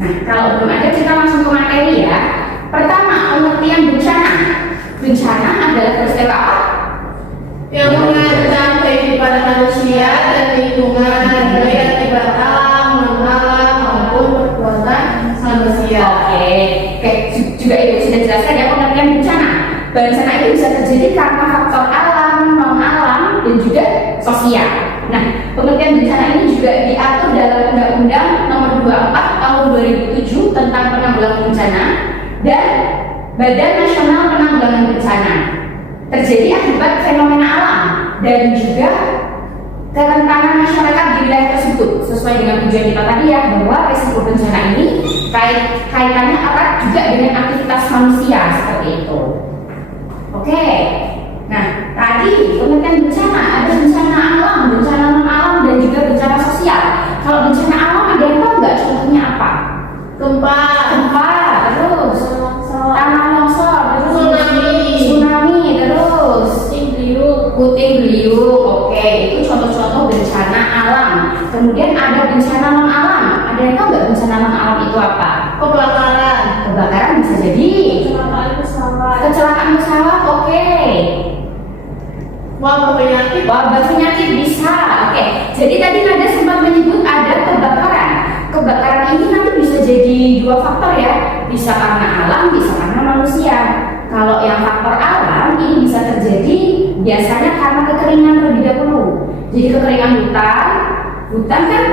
Nah, kalau belum ada kita langsung ke materi ya. Pertama, pengertian bencana. Bencana adalah peristiwa apa? Yang mengancam kehidupan manusia dan lingkungan, baik akibat alam, non-alam maupun perbuatan manusia. Oke, juga itu sudah jelaskan ya pengertian bencana. Bencana itu bisa terjadi karena faktor alam, non-alam, dan juga sosial. Nah, pengertian bencana ini juga diatur dalam Undang-Undang Nomor 24 Tahun 2007 tentang penanggulangan bencana dan Badan Nasional Penanggulangan Bencana. Terjadi akibat fenomena alam dan juga kerentanan masyarakat di wilayah tersebut. Sesuai dengan tujuan kita tadi ya, bahwa risiko bencana ini kaitannya erat juga dengan aktivitas manusia seperti itu. Oke, nah tadi pengertian bencana ada bencana alam, bencana non alam, dan juga bencana sosial. Kalau bencana alam ada yang tahu nggak contohnya apa? Gempa, Terus tanah longsor, terus tsunami, terus puting beliung. Oke, itu contoh-contoh bencana alam. Kemudian ada bencana non alam. Ada yang tahu nggak bencana non alam itu apa? Kebakaran bisa jadi. Kecelakaan pesawat, oke. Wabah penyakit bisa. Oke. Jadi tadi Nada sempat menyebut ada kebakaran. Kebakaran ini nanti bisa jadi dua faktor ya. Bisa karena alam, bisa karena manusia. Kalau yang faktor alam ini bisa terjadi biasanya karena kekeringan terlebih dahulu. Jadi kekeringan hutan kan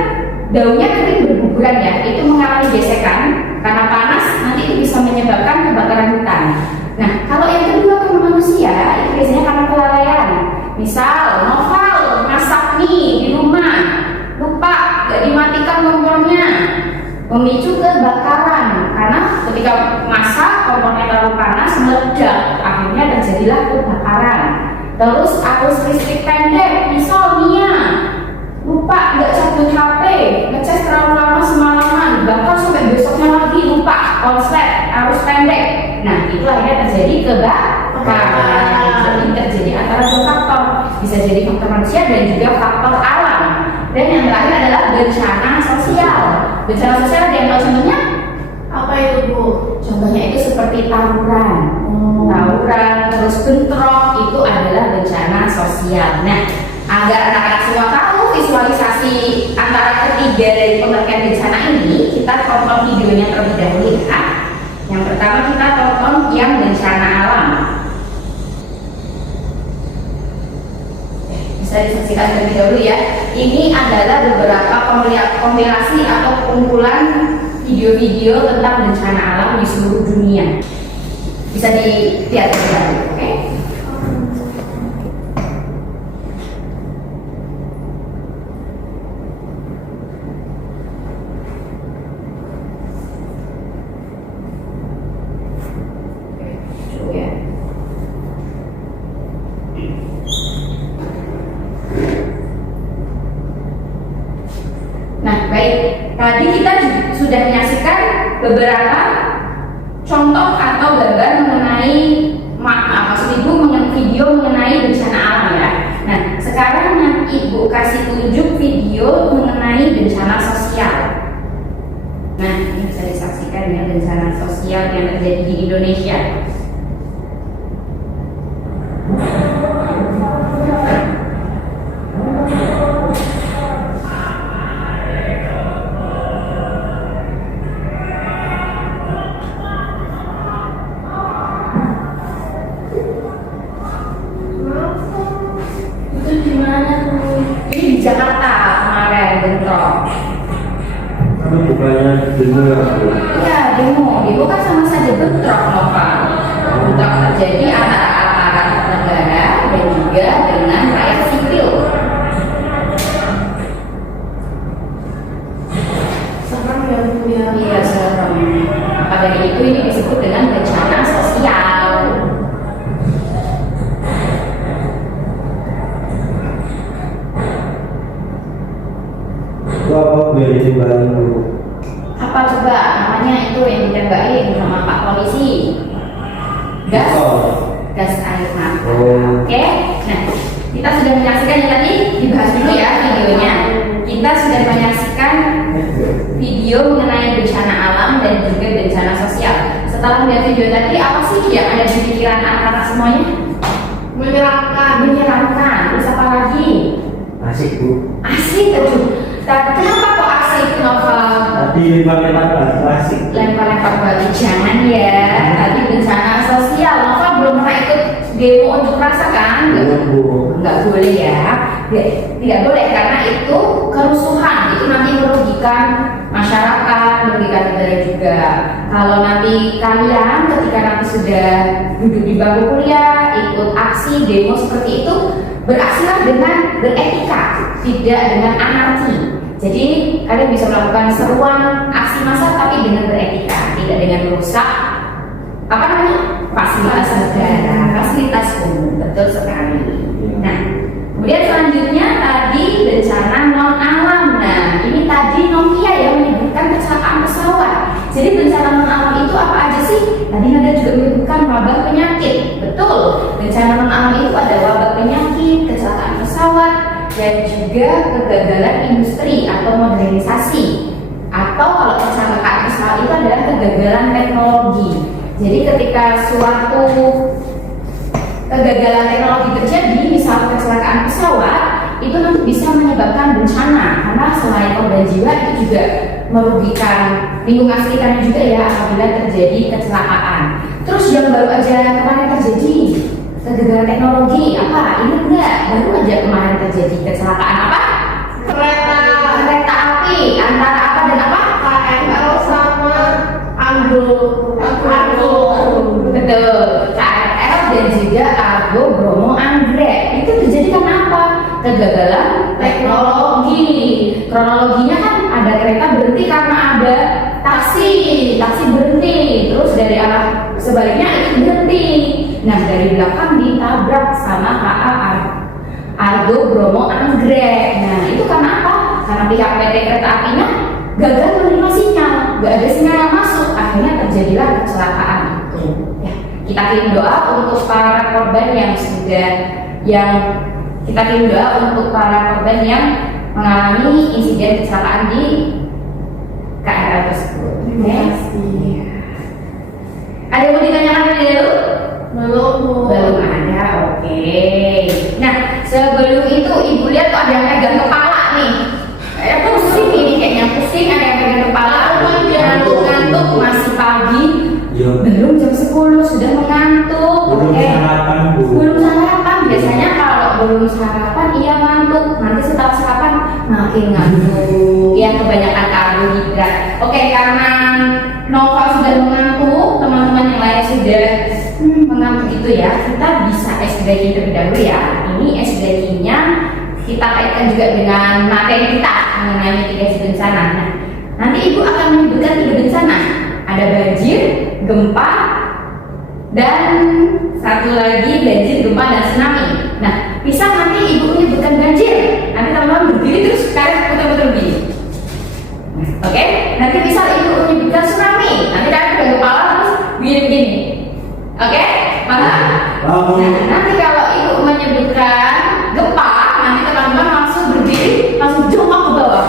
daunnya kering berguguran ya, itu mengalami gesekan karena panas, nanti itu bisa menyebabkan kebakaran hutan. Nah, kalau yang kedua karena manusia, itu biasanya karena kelalaian. Misal, Noval masak mie di rumah, lupa gak dimatikan kompornya, memicu kebakaran karena ketika masak kompornya terlalu panas meledak, akhirnya terjadilah kebakaran. Terus arus listrik pendek, misal Mia lupa nggak cabut HP, ngecas terlalu lama semalaman, bahkan sampai besoknya lagi lupa konslet arus pendek. Nah, itu akhirnya terjadi kebakaran. Jadi terjadi antara dua faktor, bisa jadi faktor manusia dan juga faktor alam. Dan yang terakhir adalah bencana sosial. Bencana sosial ada yang tahu contohnya? Apa itu Bu? Contohnya itu seperti tawuran, terus bentrok, itu adalah bencana sosial. Nah, agar anak-anak semua tahu visualisasi antara ketiga dari pengertian bencana ini, kita tonton videonya terlebih dahulu ya. Yang pertama kita tonton yang bencana alam. Bisa disaksikan terlebih dahulu ya. Ini adalah beberapa kompilasi atau kumpulan video-video tentang bencana alam di seluruh dunia. Bisa dilihat terlebih dahulu, oke? Nah, baik. Tadi kita sudah menyaksikan beberapa contoh atau gambar mengenai maksud Ibu video mengenai bencana alam ya. Nah, sekarang Ibu kasih tunjuk video mengenai bencana sosial. Nah, ini bisa disaksikan ya bencana sosial yang terjadi di Indonesia. Ini di Jakarta kemarin bentrok. Kamu bukannya demo ya? Ya, demo kan sama saja bentrok, Nova. Bentrok terjadi antara aparat negara dan juga dengan rakyat sipil. Serem ya Bu ya? Iya, serem. Maka dari itu ini disebut dengan bencana sosial. Itu apa biar ditimbalin dulu? Apa coba namanya itu yang ditembakin sama Pak Polisi? Gas air mata. Oke. Nah, kita sudah menyaksikan yang tadi, dibahas dulu ya videonya. Kita sudah menyaksikan video mengenai bencana alam Setelah melihat video tadi, apa sih yang ada di pikiran anak-anak semuanya? Menyeramkan. Menyeramkan. Terus apa lagi? Asik bu. Asik tuh. Tapi kenapa kok asik novel? Tadi lempar-lempar batu asik. Lempar-lempar batu jangan ya. Tadi bencana sosial. Novel belum pernah ikut demo unjuk rasa kan? Belum bu. Nggak boleh ya. Tidak boleh karena itu kerusuhan. Itu nanti merugikan masyarakat, merugikan negara juga. Kalau nanti kalian ketika nanti sudah duduk di bangku kuliah, ikut aksi demo seperti itu, beraksilah dengan beretika, tidak dengan anarki. Jadi kalian bisa melakukan seruan aksi massa tapi dengan beretika, tidak dengan merusak apa namanya fasilitas negara, fasilitas umum. Betul sekali. Nah, kemudian selanjutnya tadi bencana non alam. Nah, ini tadi Nokia yang menyebutkan kecelakaan pesawat. Jadi bencana non alam itu apa aja sih? Tadi Nada juga menyebutkan wabah penyakit. Betul. Bencana non alam itu ada wabah penyakit, kecelakaan pesawat, dan juga kegagalan industri atau modernisasi. Atau kalau kecelakaan pesawat itu adalah kegagalan teknologi. Jadi ketika suatu kegagalan teknologi terjadi, misal kecelakaan pesawat, itu nanti bisa menyebabkan bencana karena selain korban jiwa itu juga merugikan lingkungan sekitarnya juga ya apabila terjadi kecelakaan. Terus yang baru aja kemarin terjadi kegagalan teknologi apa? Ini enggak, baru aja kemarin terjadi kecelakaan apa? Kereta api antara apa dan apa? KRL sama Anglo. Betul, KRL dan juga Argo Bromo Anggrek. Itu terjadi karena apa? Kegagalan teknologi. Kronologinya kan ada kereta berhenti karena ada taksi berhenti. Terus dari arah sebaliknya itu berhenti. Nah, dari belakang ditabrak sama KA Argo Bromo Anggrek. Nah, itu karena apa? Karena pihak PT Kereta Apinya gagal menerima sinyal, nggak ada sinyal yang masuk, akhirnya terjadilah kecelakaan itu. Ya, kita kirim doa untuk para korban yang kita kirim doa untuk para korban yang mengalami insiden kecelakaan di KRL tersebut. Terima kasih. Ada yang mau ditanyakan dulu? Belum ada, oke. Nah, sebelum itu ibu lihat kok ada yang pegang kepala nih. Pusing ini kayaknya pusing, ada yang pegang kepala. Ngantuk masih pagi. Belum jam 10 sudah mengantuk. Belum Oke. sarapan bu. Belum sarapan. Biasanya kalau belum sarapan iya ngantuk. Nanti setelah sarapan makin ngantuk. Ya kebanyakan karbohidrat. Oke, karena Nova sudah mengantuk, teman-teman yang lain sudah mengantuk itu ya. Kita bisa ice breaking terlebih dahulu ya. Ini ice breakingnya kita kaitkan juga dengan materi kita mengenai mitigasi bencana. Nah, nanti ibu akan menyebutkan 3 bencana. Ada banjir, gempa, dan satu lagi banjir, gempa, dan tsunami. Nah, bisa nanti ibu menyebutkan banjir. Nanti teman-teman berdiri terus kalian putar-putar begini. Oke? Nanti bisa ibu menyebutkan tsunami. Nanti kalian pegang kepala terus begini-begini. Oke? Paham? Nah, nanti kalau ibu menyebutkan gempa, nanti teman-teman langsung berdiri, langsung jongkok ke bawah.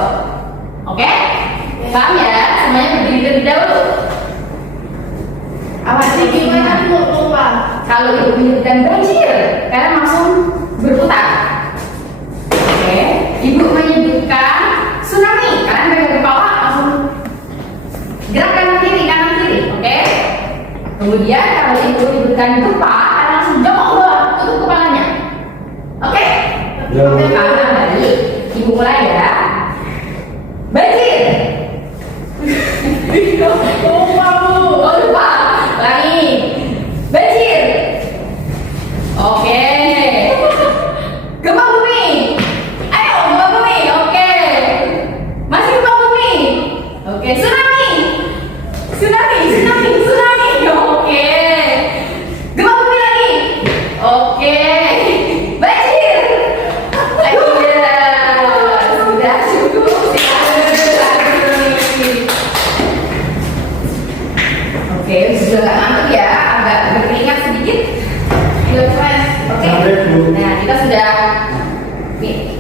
Oke? Paham ya? Semuanya berdiri terlebih dahulu. Jadi gimana lupa? Kalau ibu menyebutkan banjir, kalian langsung berputar. Oke? Ibu menyebutkan tsunami, kalian pegang kepala langsung gerak kanan kiri. Oke? Kemudian kalau ibu menyebutkan gempa, kalian langsung jongkok ke bawah, tutup kepalanya. Oke? Ya. Oke, paham balik. Ibu mulai ya. Banjir. Lupa. Lagi. Banjir. Oke. Gempa bumi. Ayo, gempa bumi. Oke. Masih gempa bumi. Oke, tsunami. Oke. Gempa bumi lagi. Oke. Banjir. Ayo. Sudah cukup. Oke, sudah nggak ngantuk ya, agak berkeringat sedikit. Oke. Nah, kita sudah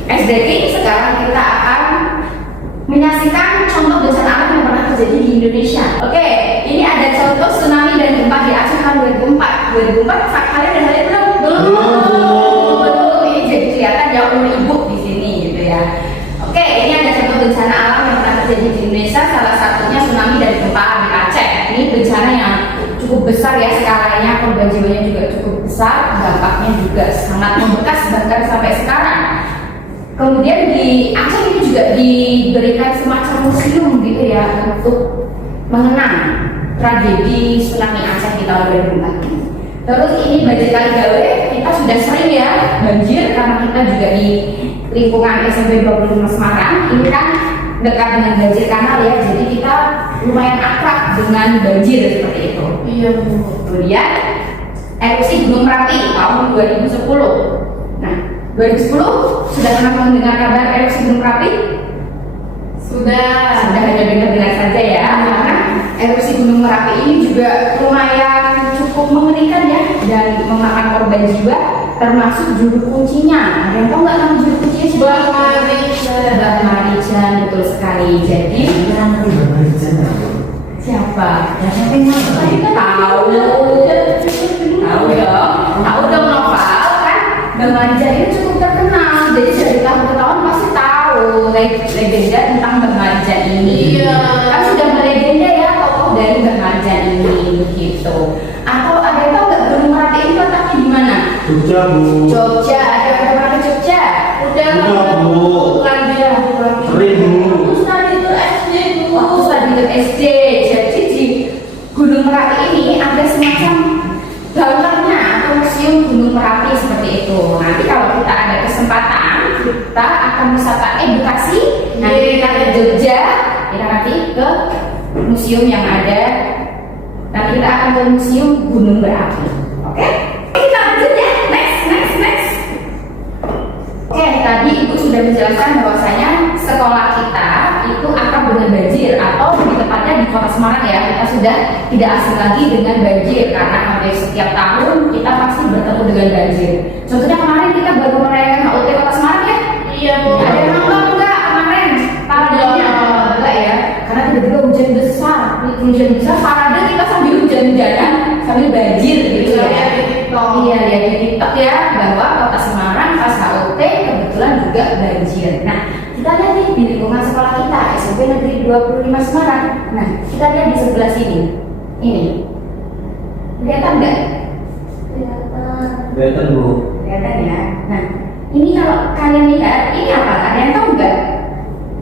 SD. Sekarang kita akan menyaksikan contoh bencana alam yang pernah terjadi di Indonesia. Oke, ini ada contoh tsunami dan gempa di Aceh tahun 2004. 2004 kalian udah lihat belum? Belum. Ini jadi kelihatan ya umur ibu di sini gitu ya. Oke, ini ada contoh bencana alam yang pernah terjadi di Indonesia. Salah satunya tsunami dan gempa di Aceh. Ini bencana yang cukup besar ya skalanya, korban jiwanya juga cukup besar, dampaknya juga sangat membekas bahkan sampai sekarang. Kemudian di Aceh ini juga diberikan semacam museum gitu ya untuk mengenang tragedi tsunami Aceh di tahun 2004 ini. Terus ini banjir kali gawe, kita sudah sering ya banjir karena kita juga di lingkungan SMP 25 Semarang. Ini kan dekat dengan banjir kanal ya, jadi kita lumayan akrab dengan banjir seperti itu. Iya Bu. Kemudian erupsi Gunung Merapi tahun 2010. Nah, 2010 sudah pernah mendengar kabar erupsi Gunung Merapi? Sudah. Sudah hanya dengar-dengar saja ya. Karena erupsi Gunung Merapi ini juga lumayan cukup mengerikan ya dan memakan korban jiwa, termasuk juru kuncinya. Ada yang tahu nggak nama juru kuncinya siapa? Bang Marijan. Bang Marijan, betul sekali. Jadi siapa? Tadi kan tahu dong, tahu dong novel kan. Bang Marijan ini cukup terkenal, jadi dari tahun ke tahun pasti tahu legenda tentang Bang Marijan ini. Iya. Kan sudah melegenda ya tokoh dari Bang Marijan ini begitu. Atau ada yang tahu nggak Gunung Merapi ini letaknya di mana? Jogja Bu. Jogja. Ada yang pernah ke Jogja? Udah Udah, Bu. bukan dia. Sering Bu. Terus tadi itu SD Bu. Waktu studi SD. Jadi di Gunung Merapi ini ada semacam bangunan atau museum Gunung Merapi seperti itu. Nanti kalau kita ada kesempatan, kita akan wisata edukasi. Nanti kita ke Jogja, kita nanti ke museum yang ada. Nanti kita akan ke museum Gunung Berapi. Oke? Kita lanjut ya. Next. Oke, tadi Ibu sudah menjelaskan bahwasanya sekolah kita itu akrab dengan banjir, atau lebih tepatnya di Kota Semarang ya, kita sudah tidak asing lagi dengan banjir karena hampir setiap tahun kita pasti bertemu dengan banjir. Contohnya kemarin kita baru merayakan HUT Kota Semarang ya. Iya Bu. Ada yang nonton enggak kemarin paradenya? Enggak ya, karena tiba-tiba hujan besar, parade kita sambil hujan-hujanan sambil banjir gitu ya. Lihat di TikTok. Iya, lihat di TikTok ya bahwa Kota Semarang pas HUT kebetulan juga banjir. Nah, kita lihat nih di lingkungan sekolah kita SMP Negeri 25 Semarang. Nah, kita lihat di sebelah sini. Ini. Kelihatan nggak? Kelihatan Bu. Kelihatan ya. Nah, ini kalau kalian lihat, ini apa? Kalian tahu nggak?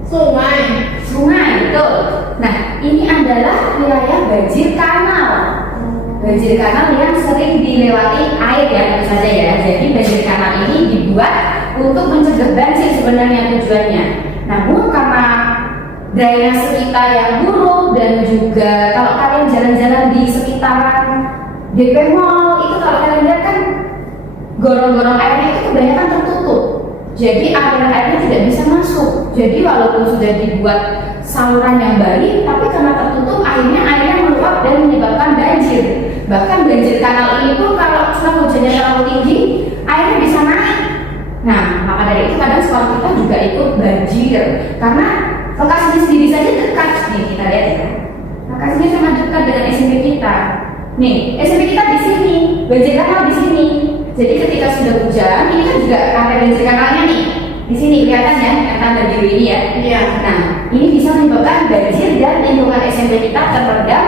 Sungai. Sungai, betul. Nah, ini adalah wilayah banjir kanal. Banjir kanal yang sering dilewati air ya, tentu saja ya. Jadi banjir kanal ini dibuat untuk mencegah banjir sebenarnya tujuannya. Namun karena drainase kita yang buruk dan juga kalau kalian jalan-jalan di sekitaran DP Mall itu, kalau kalian lihat kan gorong-gorong airnya itu kebanyakan tertutup. Jadi aliran airnya tidak bisa masuk. Jadi walaupun sudah dibuat saluran yang baik, tapi karena tertutup airnya meluap dan menyebabkan banjir. Bahkan banjir kanal ini pun kalau curah hujannya terlalu tinggi, airnya bisa naik. Nah, maka dari itu kadang sekolah kita juga ikut banjir karena lokasinya sendiri saja dekat. Nih kita lihat ya, lokasinya sangat dekat dengan SMP kita. Nih, SMP kita di sini, banjir kanal di sini. Jadi ketika sudah hujan, ini kan juga area banjir kanalnya nih. Di sini kelihatan ya, yang tanda biru ini ya. Iya. Nah, ini bisa menyebabkan banjir dan lingkungan SMP kita terendam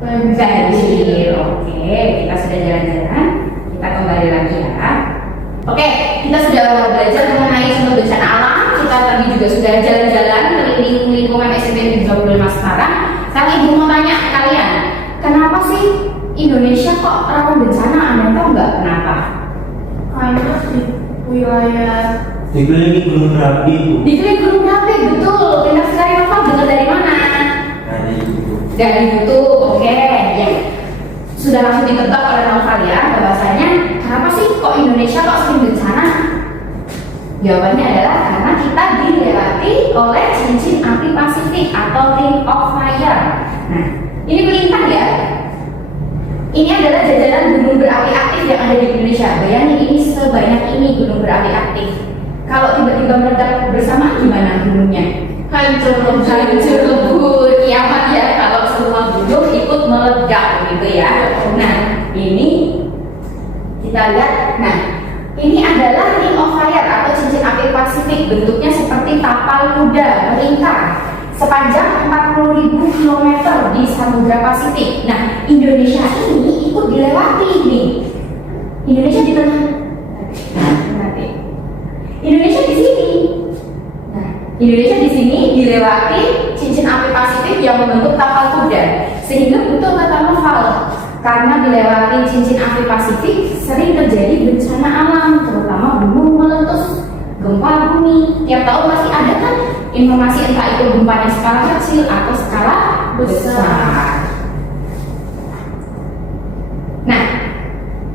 banjir. Oke, kita sudah jalan-jalan. Kita kembali lagi ya. Oke, kita sudah belajar mengenai sumber bencana alam. Kita tadi juga sudah jalan-jalan keliling lingkungan SMP 25 Semarang. Sekarang Ibu mau tanya kalian, kenapa sih Indonesia kok rawan bencana? Anda tahu nggak kenapa? Karena di wilayah Dikelilingi Gunung Merapi Bu. Dikelilingi Gunung Merapi, betul. Pintar sekali, Novel. Dengar dari mana? Dari Bu. Dari YouTube. Oke, ya. Sudah langsung ditebak oleh Novel ya, bahwasanya kenapa sih kok Indonesia kok sering bencana? Jawabannya adalah karena kita dilewati oleh cincin api Pasifik atau Ring of Fire. Nah, ini melintang ya. Ini adalah jajaran gunung berapi aktif yang ada di Indonesia. Bayangin ini sebanyak ini gunung berapi aktif. Kalau tiba-tiba meledak bersama gimana gunungnya? hancur Hancur lebur. Ya Kita lihat, nah ini adalah ring of fire atau cincin api Pasifik, bentuknya seperti tapal kuda melingkar sepanjang 40.000 km di Samudra Pasifik. Nah, Indonesia ini ikut dilewati nih. Indonesia di tengah. Nah, nanti. Indonesia di sini. Nah, Indonesia di sini dilewati cincin api Pasifik yang membentuk tapal kuda, sehingga butuh kata novel. Karena dilewati cincin api Pasifik, sering terjadi bencana alam, terutama gunung meletus, gempa bumi. Tiap tahun pasti ada kan informasi, entah itu gempanya skala kecil atau skala besar. Nah,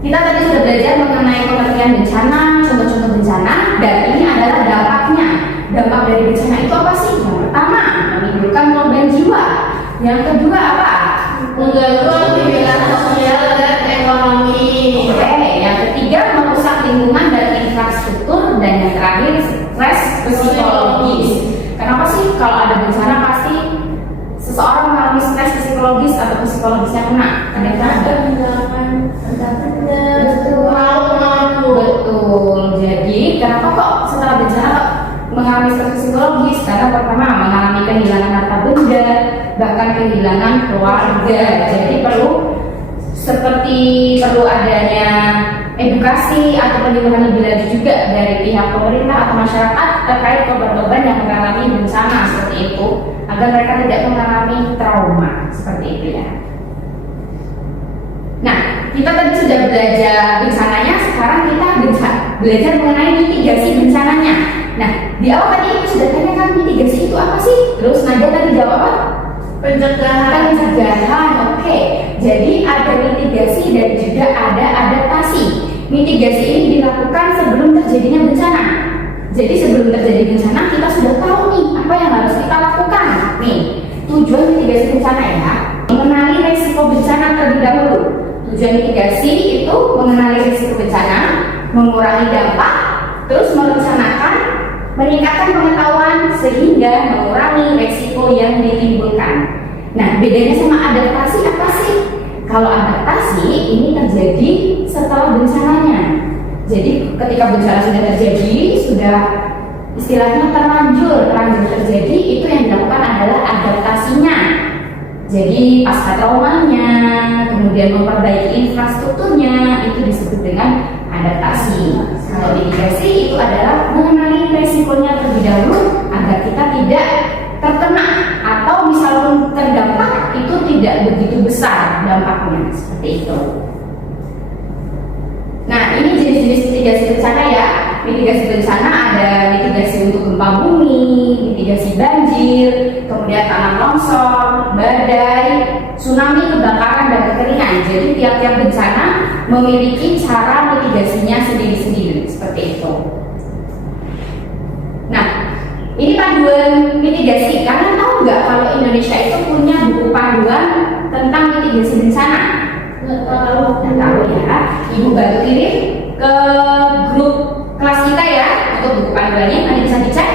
kita tadi sudah belajar mengenai pengertian bencana, contoh-contoh bencana, dan ini adalah dampaknya. Dampak dari bencana itu apa sih? Yang pertama, menimbulkan korban jiwa. Yang kedua apa? Mengganggu aktivitas sosial dan ekonomi. Oke, yang ketiga merusak lingkungan dan infrastruktur, dan yang terakhir stres psikologis. Kenapa sih kalau ada bencana pasti seseorang mengalami stres psikologis atau psikologisnya kena? Ada betul. Jadi kenapa kok setelah bencana kok mengalami stres psikologis? Karena pertama mengalami kehilangan harta benda, bahkan kehilangan keluarga. Jadi perlu adanya edukasi atau pendidikan lebih lanjut juga dari pihak pemerintah atau masyarakat terkait korban-korban yang mengalami bencana seperti itu, agar mereka tidak mengalami trauma seperti itu ya. Nah, kita tadi sudah belajar bencananya, sekarang kita belajar mengenai mitigasi bencananya. Nah, di awal tadi itu sudah tanyakan mitigasi itu apa sih? Terus Nadia tadi jawab apa? Pencegahan. Oke. Jadi ada mitigasi dan juga ada adaptasi. Mitigasi ini dilakukan sebelum terjadinya bencana. Jadi sebelum terjadi bencana kita sudah tahu nih apa yang harus kita lakukan. Nih, tujuan mitigasi bencana ya, mengenali resiko bencana terlebih dahulu. Tujuan mitigasi itu mengenali risiko bencana, mengurangi dampak, terus merencanakan, meningkatkan pengetahuan sehingga mengurangi risiko yang ditimbulkan. Nah, bedanya sama adaptasi apa sih? Kalau adaptasi ini terjadi setelah bencananya. Jadi ketika bencana sudah terjadi, sudah istilahnya terlanjur terjadi, itu yang dilakukan adalah adaptasinya. Jadi pasca traumanya, kemudian memperbaiki infrastrukturnya, itu disebut dengan adaptasi. Kalau mitigasi itu adalah mengenali resikonya terlebih dahulu agar kita tidak terkena, atau misalnya terdampak itu tidak begitu besar dampaknya, seperti itu. Nah, ini jenis-jenis mitigasi bencana ya. Mitigasi bencana ada mitigasi untuk gempa bumi, mitigasi banjir, kemudian tanah longsor, badai, tsunami, kebakaran, dan kekeringan. Jadi tiap-tiap bencana memiliki cara mitigasinya sendiri-sendiri, seperti itu. Nah, ini panduan mitigasi. Kalian tahu nggak kalau Indonesia itu punya buku panduan tentang mitigasi bencana? Nggak tahu. Nggak tahu ya. Ibu bantu kirim ke grup kelas kita ya untuk buku panduannya, nanti bisa dicek.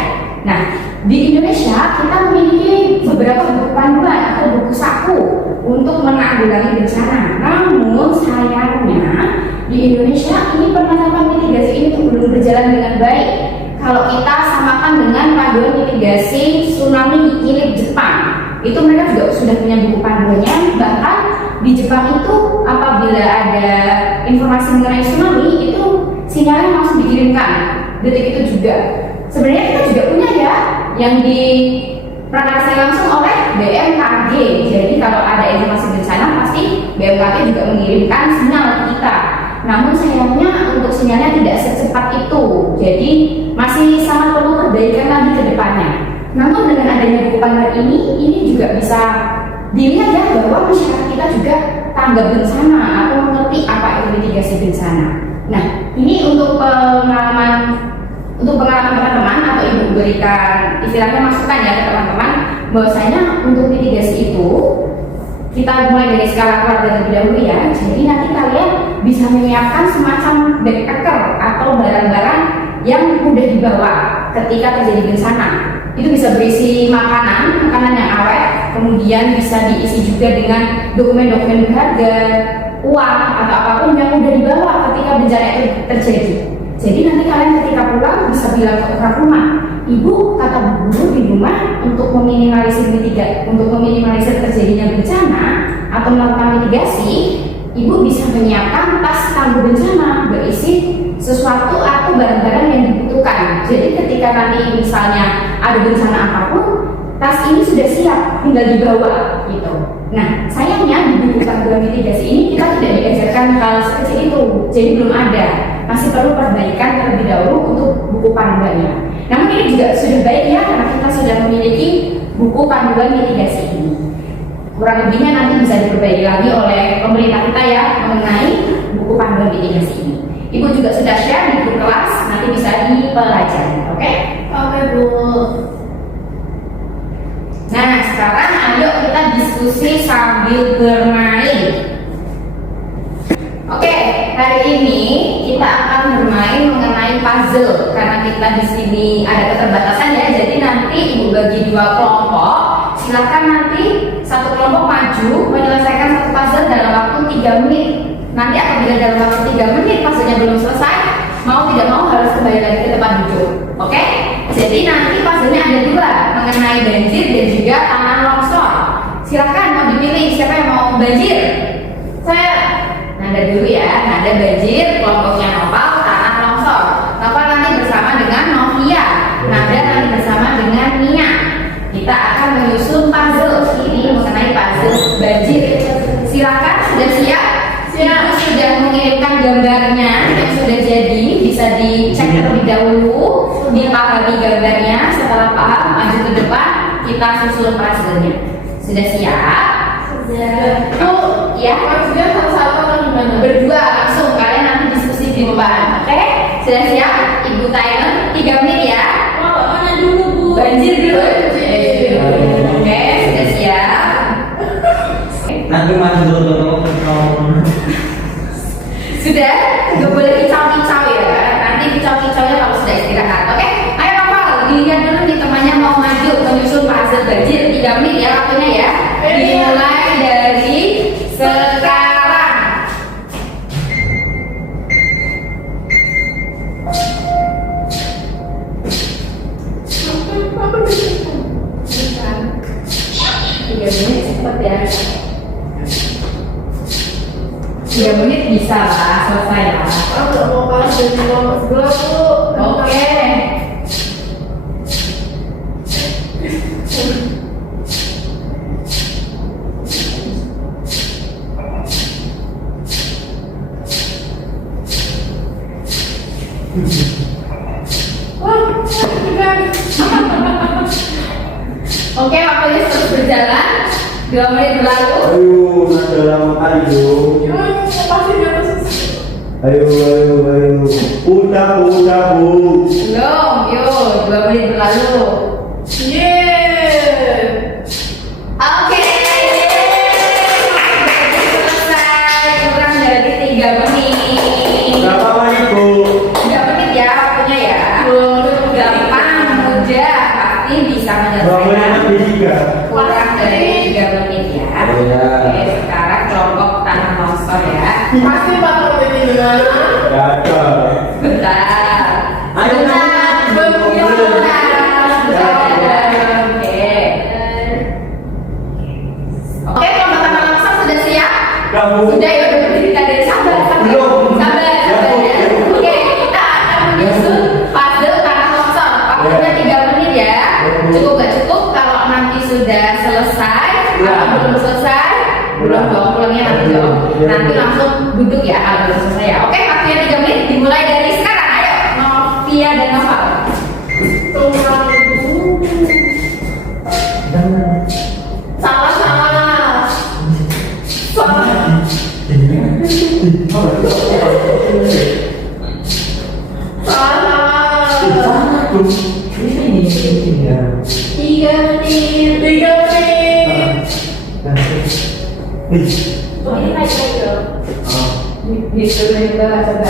Nah, di Indonesia kita memiliki beberapa buku panduan atau buku saku untuk menanggulangi bencana. Namun sayangnya di Indonesia ini penerapan mitigasi ini tuh belum berjalan dengan baik. Kalau kita samakan dengan panduan mitigasi tsunami milik Jepang, itu mereka juga sudah punya buku panduannya. Bahkan di Jepang itu apabila ada informasi mengenai tsunami itu sinyalnya langsung dikirimkan detik itu juga. Sebenarnya kita juga punya ya yang diprakarsai langsung oleh BMKG. Jadi kalau ada informasi bencana pasti BMKG juga mengirimkan sinyal ke kita. Namun sayangnya untuk sinyalnya tidak secepat itu. Jadi masih sangat perlu perbaikan lagi ke depannya. Namun dengan adanya buku panduan ini juga bisa dilihat ya bahwa masyarakat kita juga tanggap bencana atau mengerti apa itu mitigasi bencana. Nah, ini untuk pengalaman teman-teman atau ibu berikan istilahnya masukan ya ke teman-teman bahwasanya untuk mitigasi itu kita mulai dari skala keluarga terlebih dahulu ya. Jadi nanti kalian bisa menyiapkan semacam backpacker atau barang-barang yang mudah dibawa ketika terjadi bencana. Itu bisa berisi makanan yang awet, kemudian bisa diisi juga dengan dokumen-dokumen berharga, uang atau apapun yang udah dibawa ketika bencana itu terjadi. Jadi nanti kalian ketika pulang bisa bilang ke orang rumah, ibu kata bu guru di rumah untuk meminimalisir terjadinya bencana atau melakukan mitigasi, ibu bisa menyiapkan tas tangguh bencana berisi sesuatu atau barang-barang yang dibutuhkan. Jadi ketika nanti misalnya ada bencana apapun, tas ini sudah siap, tinggal dibawa gitu. Nah, sayangnya di buku panduan mitigasi ini kita tidak diajarkan hal sekecil itu, jadi belum ada. Masih perlu perbaikan terlebih dahulu untuk buku panduannya. Namun ini juga sudah baik ya, karena kita sudah memiliki buku panduan mitigasi ini. Kurang lebihnya nanti bisa diperbaiki lagi oleh pemerintah kita ya mengenai buku panduan mitigasi ini. Ibu juga sudah share di grup kelas, nanti bisa dipelajari, oke? Oke Bu. Nah, sekarang ayo kita diskusi sambil bermain. Oke, hari ini kita akan bermain mengenai puzzle karena kita di sini ada keterbatasan ya. Jadi nanti ibu bagi dua kelompok. Silakan nanti satu kelompok maju menyelesaikan satu puzzle dalam waktu 3 menit. Nanti apabila dalam waktu 3 menit puzzle-nya belum selesai, mau tidak mau harus kembali lagi ke tempat duduk. Oke? Jadi nanti puzzle-nya ada dua, mengenai banjir dan juga tanah longsor. Silakan mau dipilih siapa yang mau banjir. Saya Nada dulu ya. Nada banjir, kelompoknya Nopal, tanah longsor. Nopal nanti bersama dengan Novia, Nada nanti bersama dengan Nia. Kita akan menyusun puzzle ini mengenai puzzle banjir. Silakan, sudah siap? Siap. Sudah mengirimkan gambarnya yang sudah jadi, bisa dicek terlebih dahulu, dipahami gambarnya. Setelah paham, maju ke depan, kita susun puzzle-nya. Sudah siap? Sudah. Oh, ya. Maksudnya satu-satu atau gimana? Berdua langsung, kalian nanti diskusi di depan. Oke? Sudah siap? Ibu timer 3 menit ya. Oh, mana dulu Bu? Banjir dulu. Banjir. Oke, sudah siap. Nanti masih dulu. Sudah? Gak boleh kicau-kicau ya. Nanti kicau-kicaunya kalau sudah istirahat. Oke? Ayo Nopal, dilihat dulu nih temannya mau maju menyusun puzzle banjir 3 menit ya waktunya ya. Dimulai dari sekarang. Tiga menit cepet ya. 3 menit bisa lah, selesai lah. Aku nggak mau kalah dari kelompok sebelah Bu. Oke. Oke, waktunya terus berjalan. 2 menit berlalu. Ayo, nada lama kali dong. Gimana pasti dia masuk. Ayo. Udah, Bu. Belum, yuk, 2 menit berlalu. Yeay. Oke, selesai. Kurang dari 3 menit. Berapa menit, Bu? 3 menit ya waktunya ya. Gampang, mudah, pasti bisa Berapa menit menyelesaikan. lebih 3? Kurang dari 3 menit ya. Iya. Oke, sekarang kelompok tanah longsor ya. Pasti bakal jadi gimana? Gagal. Bentar. Ayo, Bentar. bentar. Bentar. Oke. Oke, kelompok tanah longsor sudah siap? Kamu. Sudah ya, udah berdiri tadi. Sabar. Belum. Sabar ya. Oke, kita akan menyusun puzzle tanah longsor. Waktunya 3 menit ya. Cukup gak cukup? Kalau nanti sudah selesai, atau belum selesai? Belum dong, pulangnya nanti dong. Nanti langsung duduk ya kalau belum selesai ya. Oke, waktunya 3 menit dimulai dari sekarang. Ayo, Novia dan Noval. Tunggal dulu. Salah. Salah. Ini. 3 menit. Oh, ini naik dong. Disuruh juga coba.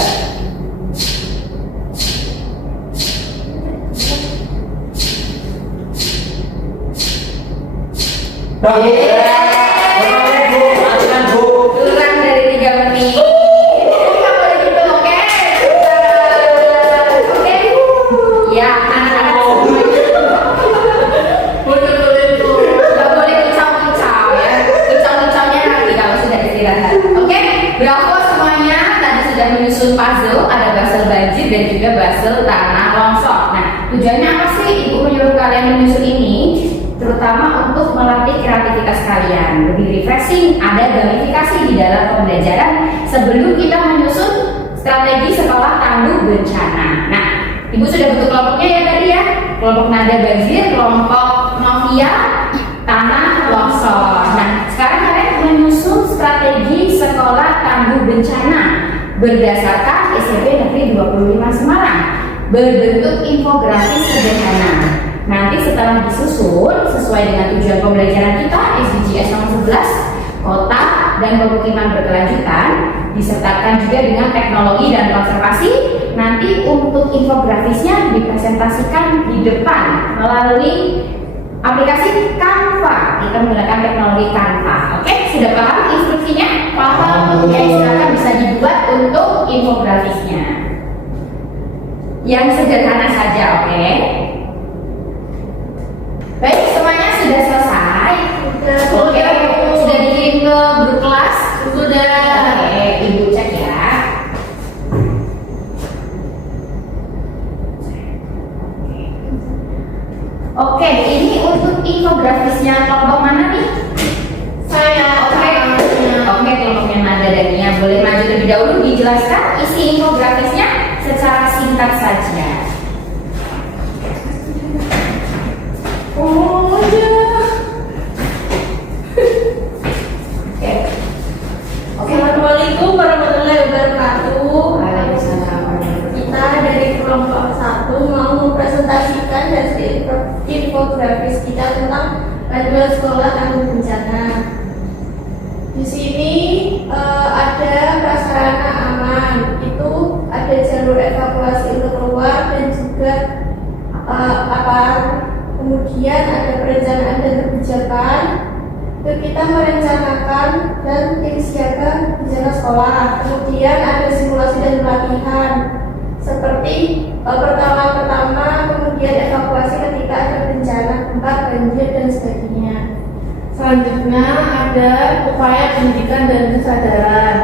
Kurang dari 3 menit. ibu menyuruh kalian menyusun ini terutama untuk melatih kreativitas kalian. Lebih refreshing, ada gamifikasi di dalam pembelajaran sebelum kita menyusun strategi sekolah tangguh bencana. Nah, ibu sudah bentuk kelompoknya ya tadi ya. Kelompok nada banjir, kelompok novia, tanah longsor. Nah, sekarang kalian menyusun strategi sekolah tangguh bencana berdasarkan SMP Negeri 25 Semarang berbentuk infografis sederhana. Nanti setelah disusun sesuai dengan tujuan pembelajaran kita SDGs nomor 11, kota dan pemukiman berkelanjutan, disertakan juga dengan teknologi dan konservasi. Nanti untuk infografisnya dipresentasikan di depan melalui aplikasi Canva. Kita menggunakan teknologi Canva. Oke, sudah paham instruksinya? Paham? Ya, silakan bisa dibuat untuk infografisnya. Yang sederhana saja, oke? Baik, semuanya sudah selesai. Oke, sudah dikirim ke grup kelas? Sudah. Oke, ibu cek ya. Oke, ini untuk infografisnya kelompok mana nih? Saya. Oke, kelompoknya Nada dan Nia boleh maju terlebih dahulu dijelaskan isi infografisnya secara singkat saja. Oh ya. Oke. Oke. Assalamualaikum warahmatullahi wabarakatuh. Waalaikumsalam. Kita dari kelompok 1 mau mempresentasikan hasil infografis kita tentang panduan sekolah tangguh bencana. Di sini ada prasarana aman, itu ada jalur evakuasi untuk keluar dan juga aparat. Kemudian ada perencanaan dan kebijakan. Itu kita merencanakan dan tim siaga bencana sekolah. Kemudian ada simulasi dan pelatihan seperti pertama, kemudian evakuasi ketika ada bencana gempa, banjir dan sebagainya. Selanjutnya ada upaya pendidikan dan kesadaran.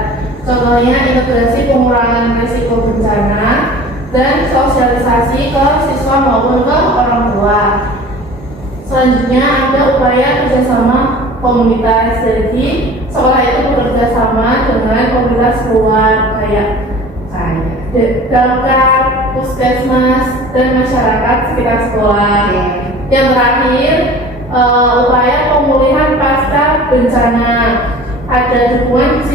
Contohnya integrasi pengurangan risiko bencana dan sosialisasi ke siswa maupun ke orang tua. Selanjutnya ada upaya kerjasama komunitas. Jadi sekolah itu bekerja sama dengan komunitas luar kayak damkar, puskesmas dan masyarakat sekitar sekolah. Yang terakhir upaya pemulihan pasca bencana. Ada dukungan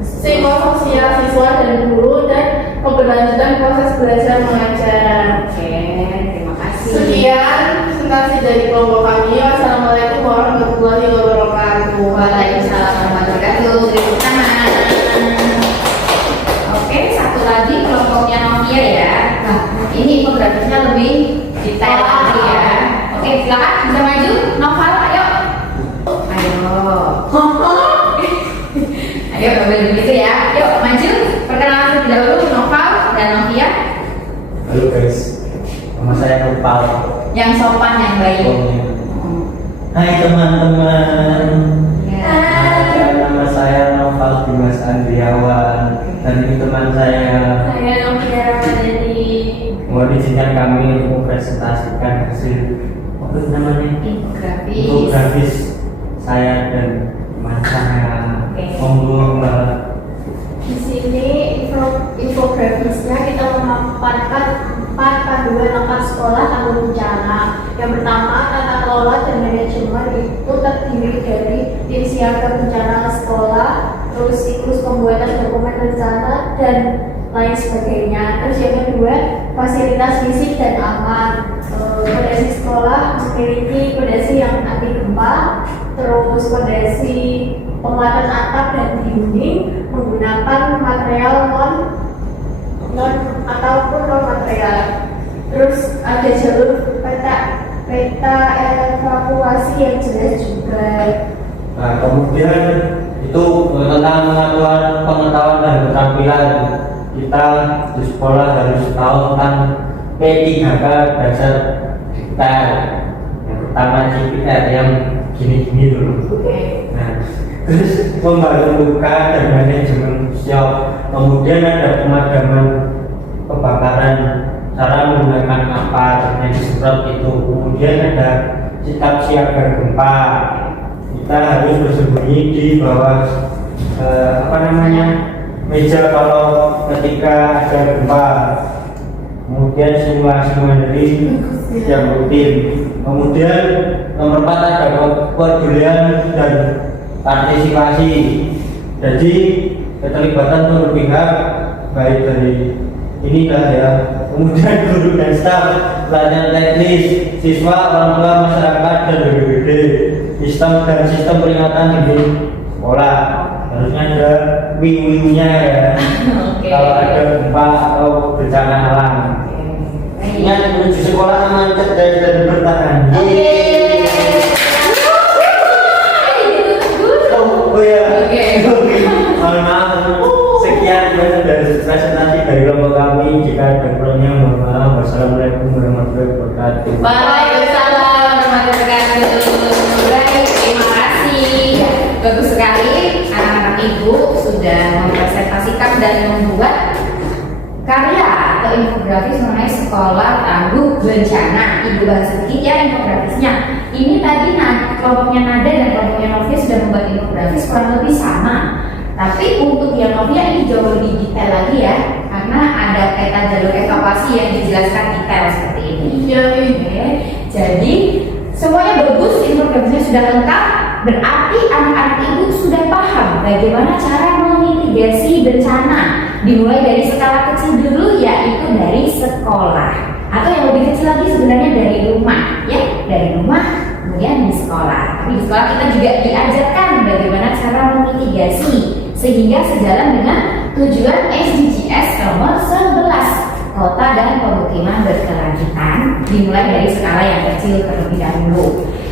psikososial siswa dan guru dan keberlanjutan proses belajar mengajar. Oke, terima kasih. Sekian presentasi dari kelompok kami. Wassalamualaikum warahmatullahi wabarakatuh. Waalaikumsalam warahmatullahi wabarakatuh. Beri tangan. Oke, satu lagi kelompoknya Novia ya. Nah, ini infografisnya lebih detail lagi ya. Oke, silakan bisa maju. Noval, ayo. Ayo, ambil begitu ya. Yuk, maju. Perkenalan terlebih dahulu Noval dan Novia. Halo guys, nama saya Nopal. Yang sopan, yang baik. Hai teman-teman. Ya. Nama saya Nopal Dimas Andriawan dan ini teman saya. Saya Novia Ramadhani. Mohon izinkan kami untuk mempresentasikan hasil apa namanya infografis saya dan teman saya. Monggo Mbak. Di sini infografisnya kita memaparkan 4 panduan langkah sekolah tangguh bencana. Yang pertama, tata kelola dan manajemen itu terdiri dari tim siaga bencana sekolah, terus siklus pembuatan dokumen rencana dan lain sebagainya. Terus yang kedua, fasilitas fisik dan aman. Fondasi sekolah memiliki fondasi yang anti gempa, terus fondasi penguatan atap dan dinding menggunakan material non material. Terus ada jalur peta evakuasi yang jelas juga. Nah, kemudian itu tentang pengetahuan dan keterampilan kita di sekolah harus tahu tentang P3K dasar digital. Yang pertama CPR yang gini-gini dulu. Nah, terus pembantu buka dan manajemen siap. Kemudian ada pemadaman kebakaran menggunakan apa yang disemprot itu. Kemudian ada sikap siaga gempa. Kita harus bersembunyi di bawah meja kalau ketika ada gempa. Kemudian simulasi mandiri yang rutin. Kemudian nomor 4 ada kepedulian dan partisipasi. Jadi keterlibatan seluruh pihak baik dari inilah ya. Kemudian guru dan staf, pelajaran teknis, siswa, orang tua, masyarakat dan BPBD. Sistem peringatan di sekolah harusnya ada wing-wingnya ya. Kalau ada gempa atau bencana alam. Ingat menuju sekolah aman, cerdas dan bertahan. Oh ya. Mohon maaf. Sekian presentasi dari kelompok kami. Jika ada kurangnya mohon maaf. Wassalamualaikum warahmatullahi wabarakatuh. Waalaikumsalam warahmatullahi wabarakatuh. Baik, terima kasih. Bagus sekali anak-anak ibu sudah mempresentasikan dan membuat karya atau infografis mengenai sekolah tangguh bencana. Ibu bahas sedikit ya infografisnya. Ini tadi kelompoknya Nada dan kelompoknya Novia sudah membuat infografis kurang lebih sama. Tapi untuk yang Novia ini jauh lebih detail lagi ya, karena ada peta jalur evakuasi yang dijelaskan detail seperti ini. Oke. Jadi semuanya bagus, infografisnya sudah lengkap. Berarti anak-anak ibu sudah paham bagaimana cara memitigasi bencana. Dimulai dari skala kecil dulu, yaitu dari sekolah. Atau yang lebih kecil lagi sebenarnya dari rumah, ya, dari rumah kemudian di sekolah. Tapi di sekolah kita juga diajarkan bagaimana cara memitigasi sehingga sejalan dengan tujuan SDGs nomor 11, kota dan pemukiman berkelanjutan. Dimulai dari skala yang kecil terlebih dahulu.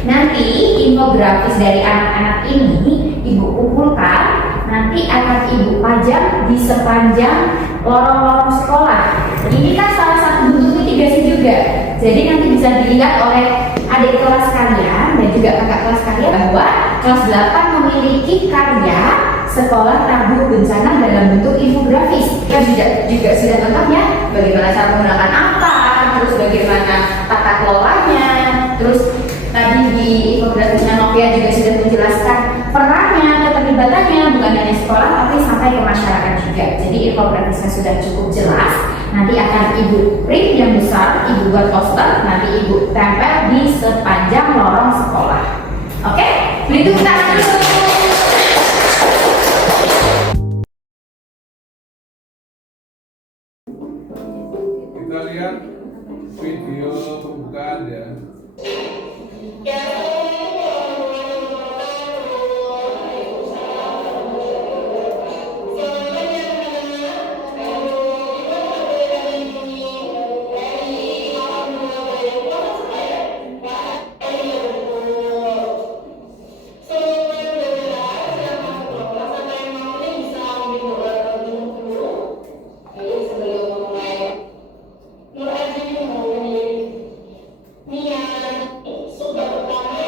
Nanti infografis dari anak-anak ini ibu kumpulkan, nanti akan ibu pajang di sepanjang lorong-lorong sekolah. Ini kan salah satu bentuk mitigasi juga. Jadi nanti bisa dilihat oleh adik kelas kalian dan juga kakak kelas kalian bahwa kelas 8 memiliki karya sekolah tangguh bencana dalam bentuk infografis. Kita juga sudah lengkap ya, bagaimana cara menggunakan apa, terus bagaimana tata kelolanya, terus tadi di infografisnya Novia juga sudah menjelaskan perannya, keterlibatannya bukan hanya sekolah tapi sampai ke masyarakat juga. Jadi infografisnya sudah cukup jelas. Nanti akan ibu print yang besar, ibu buat poster, nanti ibu tempel di sepanjang lorong sekolah. Oke, beri tepuk tangan dulu. Kita lihat video pembukaan ya. Sudah pertama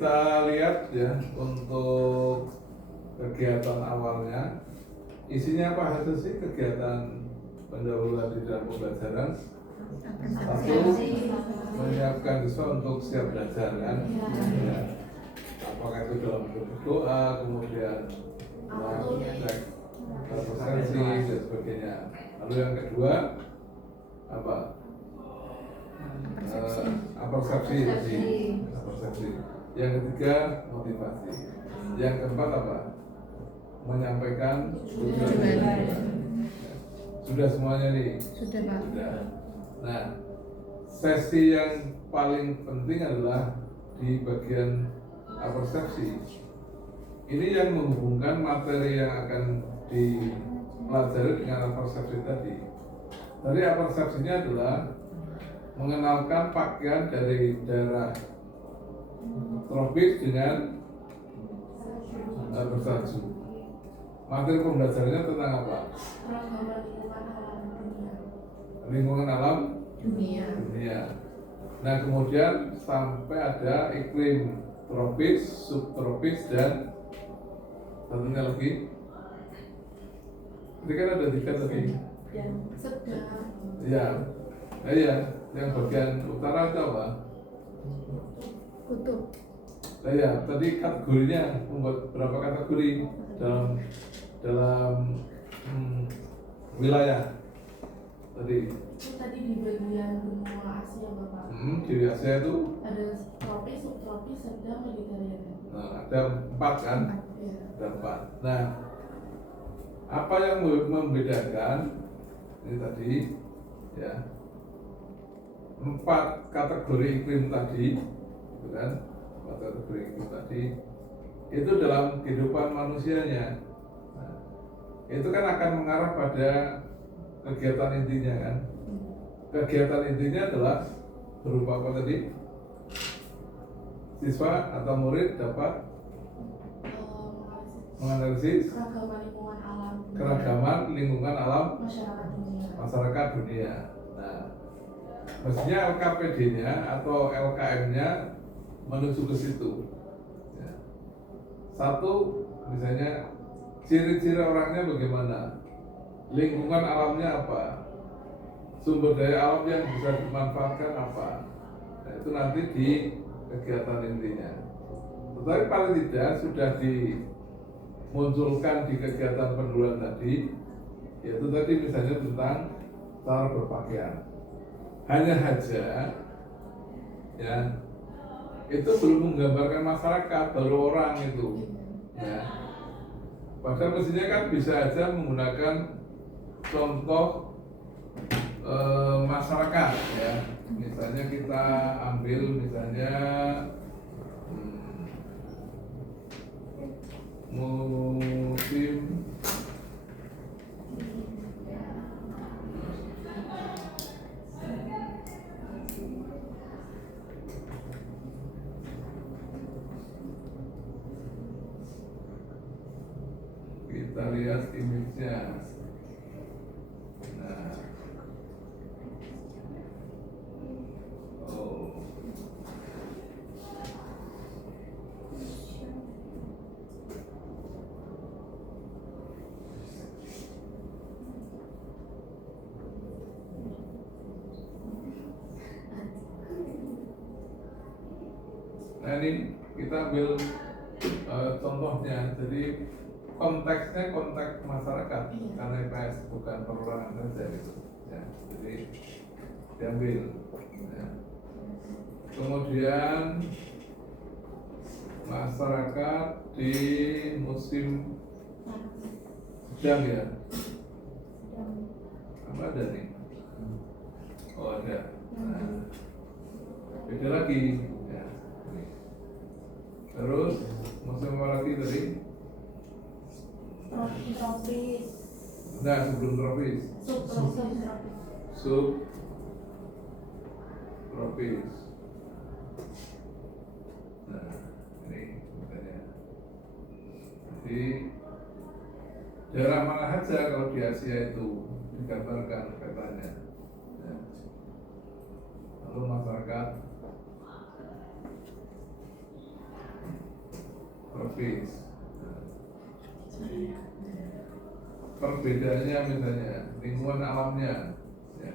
kita lihat ya untuk kegiatan awalnya, isinya apa saja sih kegiatan pendahuluan di dalam pembelajaran? Satu, menyiapkan siswa untuk siap belajar kan? Ya. Apakah itu dalam bentuk doa, kemudian cek presensi dan sebagainya. Lalu yang kedua apa? Persepsi. Yang ketiga motivasi. Yang keempat apa? Menyampaikan tujuan. Sudah semuanya nih. Sudah Pak. Sudah. Nah, sesi yang paling penting adalah di bagian persepsi. Ini yang menghubungkan materi yang akan dipelajari dengan persepsi tadi. Tadi persepsinya adalah mengenalkan pakaian dari daerah tropis dengan bersalju. Materi pembelajarannya tentang apa? Lingkungan alam dunia. Nah, kemudian sampai ada iklim tropis, subtropis, dan tentunya lagi. Ini kan ada 3 tadi. Ya, iya. Yang bagian utara itu apa? Kutub. Nah, ya, tadi kategorinya membuat berapa kategori dalam wilayah tadi. Tadi di bagian benua Asia Bapak. Di Asia itu Ada tropis, subtropis, sedang, Mediterranean. ada 4 kan? Iya. Ada 4. Nah, apa yang membedakan ini tadi ya 4 kategori iklim tadi, gitu kan? 4 kategori iklim tadi itu dalam kehidupan manusianya. Nah, itu kan akan mengarah pada kegiatan intinya kan? Kegiatan intinya adalah berupa apa tadi? Siswa atau murid dapat menganalisis keragaman lingkungan alam masyarakat dunia. Nah, mestinya LKPD-nya atau LKM-nya menuju ke situ. Ya. Satu, misalnya ciri-ciri orangnya bagaimana, lingkungan alamnya apa, sumber daya alam yang bisa dimanfaatkan apa. Nah, itu nanti di kegiatan intinya. Tetapi paling tidak sudah dimunculkan di kegiatan pendahuluan tadi, yaitu tadi misalnya tentang cara berpakaian. Hanya saja ya itu belum menggambarkan masyarakat, baru orang itu ya. Padahal mestinya kan bisa aja menggunakan contoh masyarakat ya. Misalnya kita ambil misalnya musim kita lihat image-nya. Nah, nah ini kita ambil contohnya. Jadi konteksnya konteks masyarakat karena IPS bukan perorangan saja gitu ya. Jadi diambil ya. Kemudian masyarakat di musim sedang ya. Apa ada nih? Oh ada. Nah, beda lagi ya. Terus musim apa lagi tadi? Tropis. Nah, sebelum tropis. Subtropis. Nah, ini makanya. Jadi daerah mana saja kalau di Asia itu digambarkan petanya. Ya. Lalu masyarakat tropis. Perbedaannya misalnya lingkungan alamnya, ya.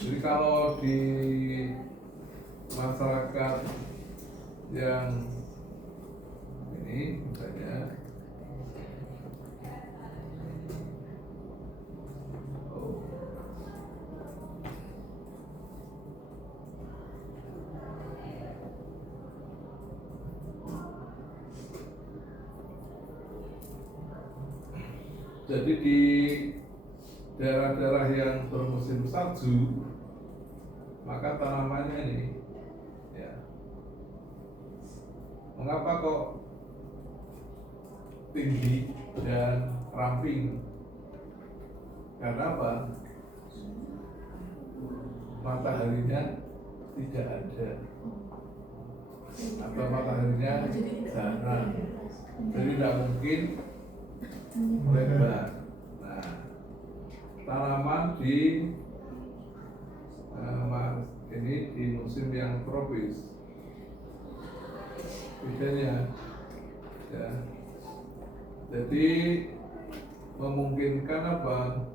Jadi kalau di masyarakat yang ini misalnya jadi di daerah-daerah yang bermusim salju, maka tanamannya ini, ya, mengapa kok tinggi dan ramping? Karena apa? Mataharinya tidak ada, atau mataharinya jarang, jadi tidak mungkin lebar. Nah, tanaman di ini di musim yang tropis bedanya, ya. Jadi memungkinkan apa?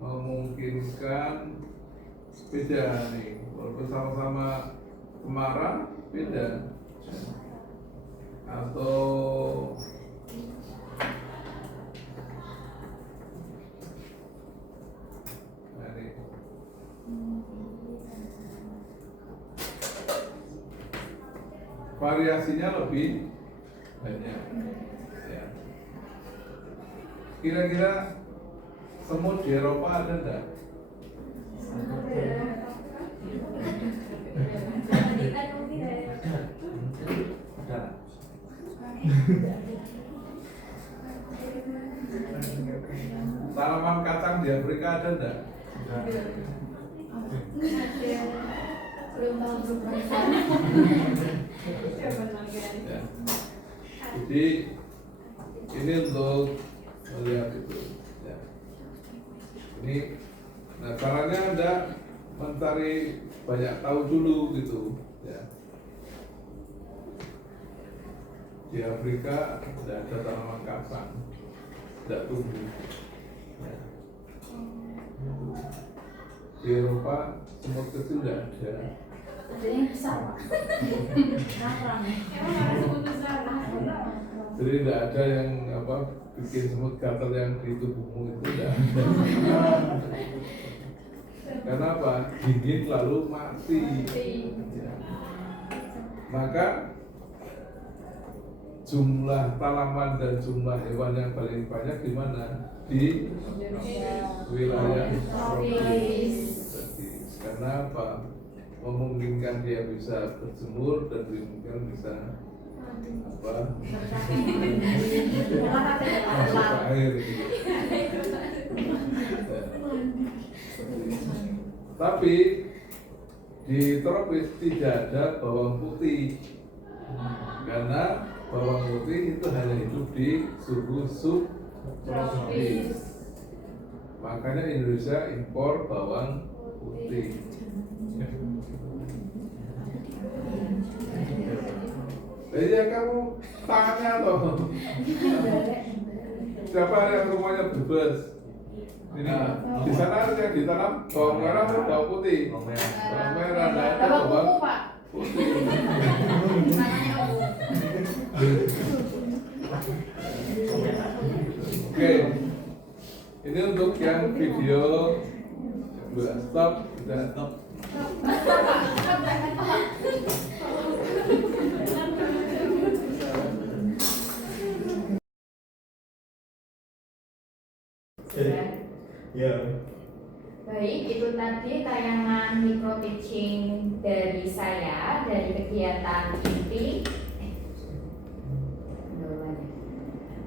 Memungkinkan beda nih, walaupun sama-sama kemarau beda, atau variasinya lebih banyak, ya. Kira-kira semut di Eropa ada enggak? Tanaman kacang di Afrika ada enggak? Belum tahu Ya. Jadi ini untuk melihat itu, ya. Ini, nah caranya Anda mencari banyak tahu dulu gitu, ya. Di Afrika tidak ada tanaman kacang, tidak tumbuh, ya. Di Eropa semut kecil tidak ada. Adanya besar, Pak. Emang harus sebut besar? Jadi tidak ada yang apa bikin semut gatal yang di tubuhmu itu tidak ada. Karena apa? Gigit lalu mati. Ya. Maka jumlah tanaman dan jumlah hewan yang paling banyak di mana? Di wilayah tropis. Karena apa? Memungkinkan dia bisa berjemur dan dimungkinkan bisa apa? Masuk air gitu. Tapi di tropis tidak ada bawang putih, karena bawang putih itu hanya hidup di suhu subtropis. Makanya Indonesia impor bawang putih. Ya kamu tanya loh. Siapa yang rumahnya bebas? Ini di sana ada yang ditanam bawang merah atau bawang putih? Bawang merah, ada bawang putih. Oke, ini untuk yang video kedua. Stop, sudah stop. Ya. Baik, itu tadi tayangan micro teaching dari saya dari kegiatan inti.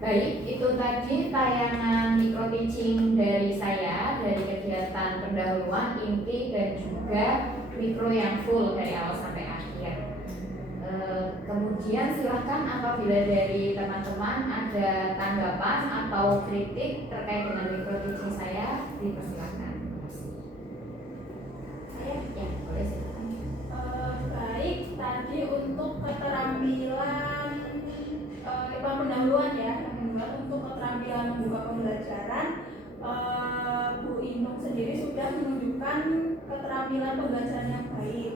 Baik, itu tadi tayangan micro teaching dari saya dari kegiatan pendahuluan, inti, dan juga mikro yang full dari awal sampai akhir. Kemudian silahkan apabila dari teman-teman ada tanggapan atau kritik terkait dengan micro teaching saya, dipersilakan. Saya ya boleh silakan. Baik, tadi untuk keterampilan keterampilan pembelajaran yang baik.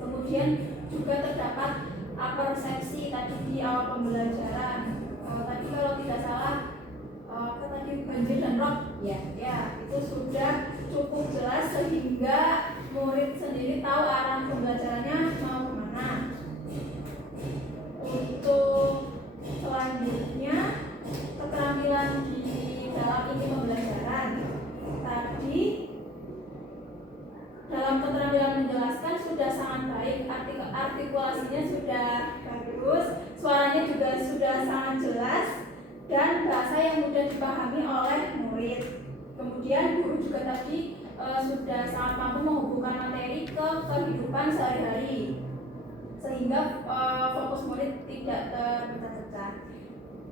Kemudian juga terdapat apersepsi tadi di awal pembelajaran. Tadi kalau tidak salah tadi banjir dan rob ya itu sudah cukup jelas sehingga murid sendiri tahu arah pembelajarannya mau kemana. Untuk selanjutnya keterampilan di dalam inti pembelajaran tadi, dalam keterampilan menjelaskan sudah sangat baik, artikulasinya sudah bagus, suaranya juga sudah sangat jelas, dan bahasa yang mudah dipahami oleh murid. Kemudian guru juga tadi sudah sangat mampu menghubungkan materi ke kehidupan sehari-hari, sehingga fokus murid tidak terpecah-pecah.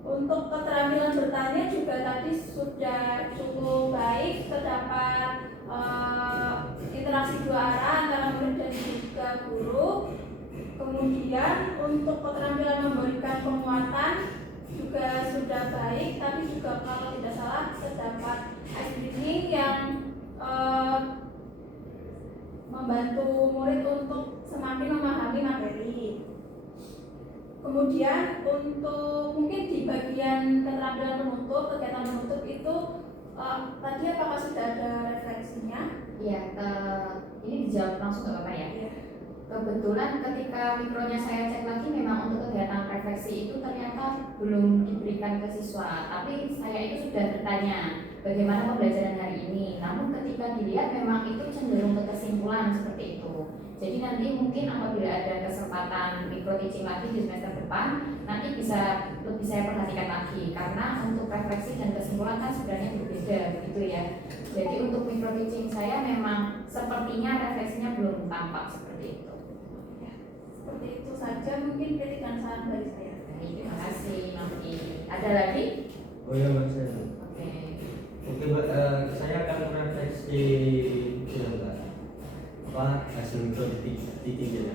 Untuk keterampilan bertanya juga tadi sudah cukup baik, terdapat interaksi dua arah antara murid dan juga guru. Kemudian untuk keterampilan memberikan penguatan juga sudah baik, tapi juga kalau tidak salah terdapat ice breathing yang membantu murid untuk semakin memahami materi. Kemudian untuk mungkin di bagian keterampilan penutup, kegiatan penutup itu tadi apakah sudah ada refleksinya? Iya, ini dijawab langsung nggak apa-apa ya? Iya. Kebetulan ketika mikronya saya cek lagi, memang untuk kegiatan refleksi itu ternyata belum diberikan ke siswa. Tapi saya itu sudah bertanya bagaimana pembelajaran hari ini. Namun ketika dilihat memang itu cenderung ke kesimpulan seperti itu. Jadi nanti mungkin apabila ada kesempatan micro teaching lagi di semester depan, nanti bisa lebih saya perhatikan lagi, karena untuk refleksi dan kesimpulan kan sebenarnya berbeda begitu ya. Jadi untuk micro teaching saya memang sepertinya refleksinya belum tampak seperti itu. Seperti itu saja mungkin kritik dan saran dari saya. Baik, terima kasih Maki. Ada lagi? Oh ya Mbak saya. Oke. Oke Mbak, saya akan merefleksi Mbak hasil mikro teaching ya.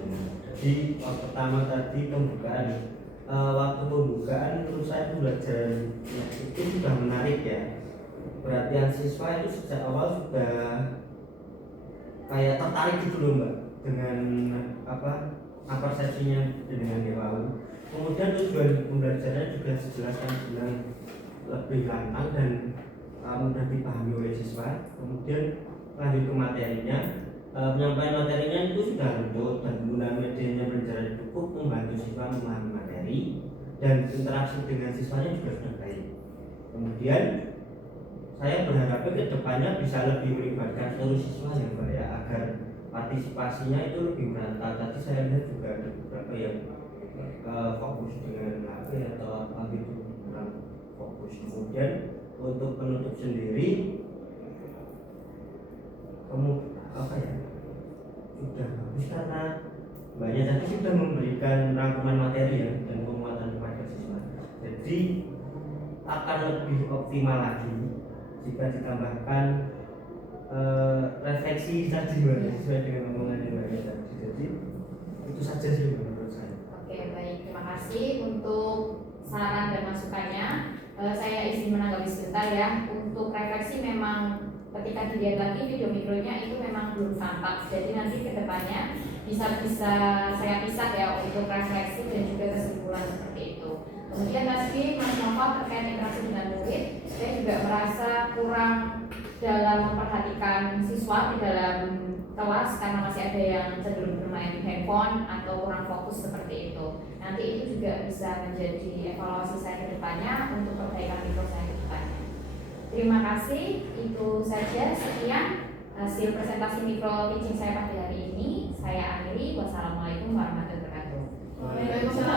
Jadi pertama tadi pembukaan. Waktu pembukaan menurut saya pembelajaran itu sudah menarik ya. Perhatian siswa itu sejak awal sudah kayak tertarik gitu loh Mbak dengan persepsinya dengan Dewa. Kemudian tujuan pembelajaran juga dijelaskan dengan lebih lantang dan mudah dipahami oleh siswa. Kemudian lanjut ke materinya, penyampaian materinya itu sudah runtut dan penggunaan medianya pembelajaran cukup membantu siswa memahami materi dan interaksi dengan siswanya juga sudah baik. Kemudian saya berharap ke depannya bisa lebih melibatkan seluruh siswa ya Mbak ya, agar partisipasinya itu lebih merata. Tadi saya lihat juga ada beberapa yang fokus dengan HP atau apa gitu, kurang fokus. Kemudian untuk penutup sendiri, sudah bagus karena banyak tadi sudah memberikan rangkuman materi ya dan penguatan kepada siswa. Jadi akan lebih optimal lagi jika ditambahkan refleksi tadi sesuai dengan omongan yang tadi. Jadi itu saja sih menurut saya. Oke, baik, terima kasih untuk saran dan masukannya. Saya izin menanggapi sebentar ya. Untuk refleksi memang ketika dilihat lagi video mikronya itu memang belum tampak. Jadi nanti kedepannya bisa saya pisah ya untuk refleksi dan juga kesimpulan seperti itu. Kemudian tadi Mas Nova terkait interaksi dengan murid, saya juga merasa kurang dalam memperhatikan siswa di dalam kelas karena masih ada yang cenderung bermain handphone atau kurang fokus seperti itu. Nanti itu juga bisa menjadi evaluasi saya ke depannya untuk perbaikan mikro saya ke depannya. Terima kasih, itu saja sekian hasil presentasi mikro teaching saya pada hari ini. Saya akhiri, wassalamualaikum warahmatullahi wabarakatuh. Waalaikumsalam.